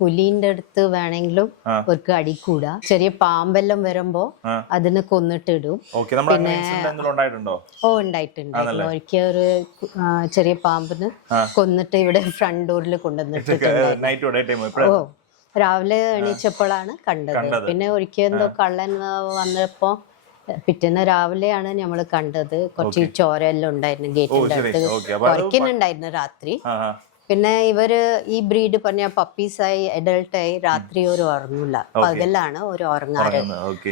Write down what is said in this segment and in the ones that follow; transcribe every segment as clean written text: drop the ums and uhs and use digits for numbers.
പുലിന്റെ അടുത്ത് വേണമെങ്കിലും അവർക്ക് അടിക്കൂടാ. ചെറിയ പാമ്പെല്ലാം വരുമ്പോ അതിന് കൊന്നിട്ടിടും. ഉണ്ടായിട്ടുണ്ട്. ഒരിക്കൽ ഒരു ചെറിയ പാമ്പിന് കൊന്നിട്ട് ഇവിടെ ഫ്രണ്ട് ഡോറിൽ കൊണ്ടുവന്നിട്ടുണ്ട്. രാവിലെ എണീച്ചപ്പോഴാണ് കണ്ടത്. പിന്നെ ഒരിക്കൽ എന്തോ കള്ളൻ വന്നപ്പോ പിറ്റേന്ന് രാവിലെയാണ് നമ്മള് കണ്ടത്. കുറച്ച് ചോരെല്ലാം ഉണ്ടായിരുന്നു ഗേറ്റിന്റെ അടുത്ത്. കുറയ്ക്കുന്നുണ്ടായിരുന്നു രാത്രി. പിന്നെ ഇവര് ഈ ബ്രീഡ് പറഞ്ഞ പപ്പീസായി അഡൾട്ടായി രാത്രി ഒരു ഉറങ്ങില്ല, പകലാണ് ഒരു ഉറങ്ങാറ്.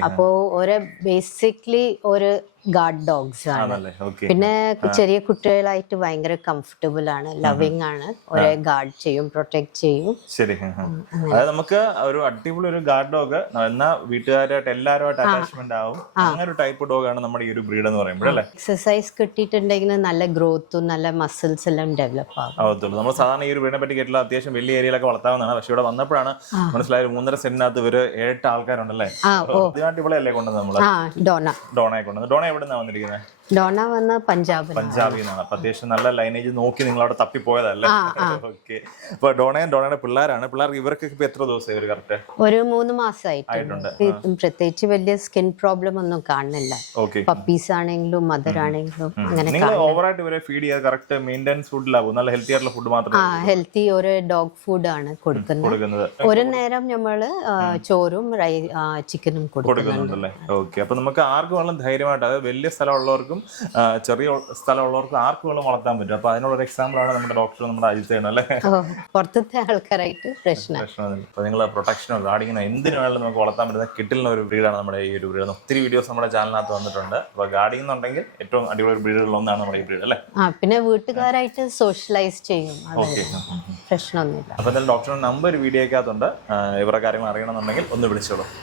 അപ്പോ ഒരു ബേസിക്കലി ഒരു ഗാർഡ് ഡോഗ്സ് ആണ്. പിന്നെ ചെറിയ കുട്ടികളായിട്ട് ഭയങ്കര കംഫർട്ടബിൾ ആണ്, ലവിങ് ആണ്, ഒരേ ഗാർഡ് ചെയ്യും, പ്രൊട്ടക്ട് ചെയ്യും. ശരി, അതായത് നമുക്ക് ഒരു അടിപൊളി ഒരു ഗാർഡ് ഡോഗ് എന്നാ വീട്ടുകാരായിട്ട് എല്ലാവരുമായിട്ട് അറ്റാച്ച്മെന്റ് ആവും. അങ്ങനെ ഒരു ടൈപ്പ് ഡോഗ് ആണ് നമ്മുടെ ഈ ഒരു ബ്രീഡ് എന്ന് പറയുമ്പോൾ അല്ലേ. എക്സസൈസ് കിട്ടിയിട്ടുണ്ടെങ്കിൽ നല്ല ഗ്രോത്തും നല്ല മസിൽസ് എല്ലാം ഡെവലപ്പ് ആവും. നമ്മൾ സാധാരണ ഈ ഒരു ബ്രീഡിനെ പറ്റി കേട്ടില്ല, അത്യാവശ്യം വലിയ ഏരിയയിലൊക്കെ വളർത്താവുന്നതാണ്. പക്ഷെ ഇവിടെ വന്നപ്പോഴാണ് മനസ്സിലായത് 3.5 സെന്റിനകത്ത് ഇവര് 7 ആൾക്കാരുണ്ടല്ലേ. ഇതിനായിട്ട് ഇവിടെ അല്ലേ കൊണ്ടുവന്നത് നമ്മള്? ഡോണയെ കൊണ്ടുവന്നത്. ഡോണ എവിടെ നിന്നാണ് വന്നിരിക്കുന്നത്? ഡോണ വന്ന പഞ്ചാബിൽ നിന്നാണ്. അപ്പൊ അത്യാവശ്യം നല്ല ലൈനേജ് നോക്കി നിങ്ങൾ അവിടെ തപ്പിപ്പോയതല്ലേ. ഓക്കെ. അപ്പൊ ഡോണയുടെ പിള്ളേരാണ്. പിള്ളേർക്ക് ഇവർക്ക് ഇപ്പൊ എത്ര ദിവസം ഇവർ കറക്റ്റ്? ഒരു 3 മാസമായിട്ടുണ്ട്. പ്രത്യേകിച്ച് വലിയ സ്കിൻ പ്രോബ്ലം ഒന്നും കാണുന്നില്ല. പപ്പീസ് ആണെങ്കിലും മദർ ആണെങ്കിലും അങ്ങനെ. ഓവറായിട്ട് ഇവരെ ഫീഡ് ചെയ്യാൻ കറക്റ്റ് മെയിൻ്റെനൻസ് ഫുഡിലാവും? നല്ല ഹെൽത്തി ആയിട്ടുള്ള ഫുഡ് മാത്രം? ഹെൽത്തി ഒരു ഡോഗ് ഫുഡ് ആണ് കൊടുക്കുന്നത്. ഒരു നേരം നമ്മള് ചോറും ചിക്കനും കൊടുക്കുന്നുണ്ടല്ലേ. ഓക്കെ. അപ്പൊ നമുക്ക് ആർക്കും വളരെ ധൈര്യമായിട്ട്, അതായത് വലിയ സ്ഥലമുള്ളവർക്കും ചെറിയ സ്ഥലമുള്ളവർക്കും ആർക്കും വെള്ളം വളർത്താൻ പറ്റും. അപ്പൊ അതിനുള്ള എക്സാമ്പിൾ ആണ് നമ്മുടെ ഡോക്ടർ, നമ്മുടെ അജിത് അല്ലേ. പുറത്തത്തെ ആൾക്കാരായിട്ട് പ്രശ്നം. അപ്പൊ നിങ്ങൾ പ്രൊട്ടക്ഷനോ ഗാർഡിങ്ങിനോ എന്തിനു വേണമെങ്കിലും നമുക്ക് വളർത്താൻ പറ്റുന്ന കിട്ടിലുള്ള ഒരു ബ്രീഡാണ് നമ്മുടെ ഈ ഒരു ബ്രീഡ്. ഒത്തിരി വീഡിയോസ് നമ്മുടെ ചാനലിനകത്ത് വന്നിട്ടുണ്ട്. അപ്പൊ ഗാർഡിങ് എന്നുണ്ടെങ്കിൽ ഏറ്റവും അടിപൊളി ബ്രീഡുകളിൽ ഒന്നാണ് നമ്മുടെ ഈ ബ്രീഡ് അല്ലേ. പിന്നെ വീട്ടുകാരായിട്ട് സോഷ്യലൈസ് ചെയ്യും, പ്രശ്നമൊന്നുമില്ല. അപ്പൊ എന്തായാലും ഡോക്ടറുടെ നമ്പർ വീഡിയോക്കകത്തുണ്ട്. ഇവരുടെ കാര്യങ്ങൾ അറിയണമെന്നുണ്ടെങ്കിൽ ഒന്ന് വിളിച്ചോളൂ.